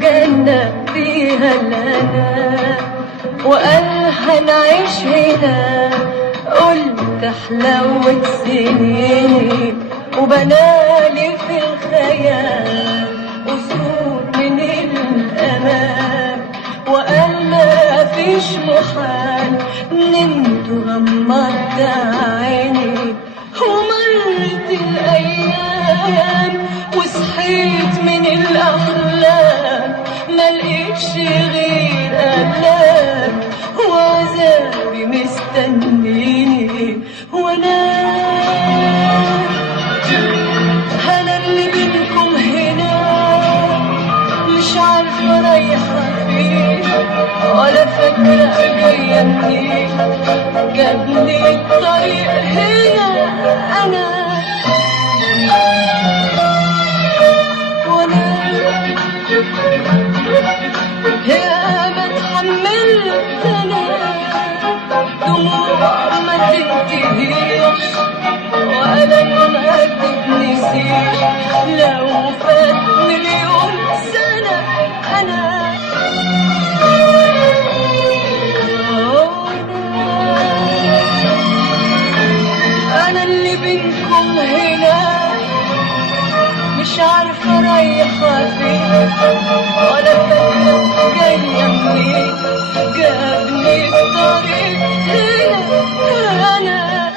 جنة فيها الهنا وقال هنعيش هنا. قلت حلاوة سنين وبنالي في الخيال قصور من الأمان وقال ما فيش محال. نمت وغمضت عيني ومرت الأيام وصحيت من الأحلام ما لقيتش غير ألام وعذابي مستنيني. وانا اللي بينكم هنا مش عارفة رايحة فين ولا فاكرة جاية منين. جابني الطريق هنا أنا وانا يا ما اتحملت انا دموع ما تنتهيش وألم ما تتنسيش. لو فات مليون سنة أنا اللي بينكم هنا مش عارفة رايحة فين ولا فاكرة جاية منين. جابني الطريق هنا أنا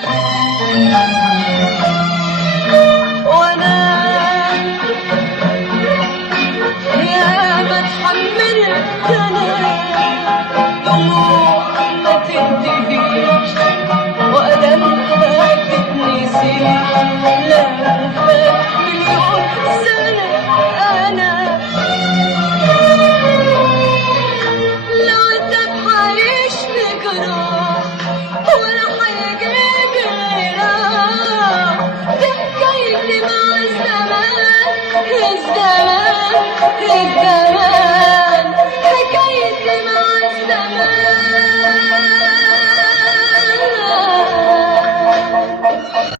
وانا يا ما اتحملت انا دموع ما تنتهيش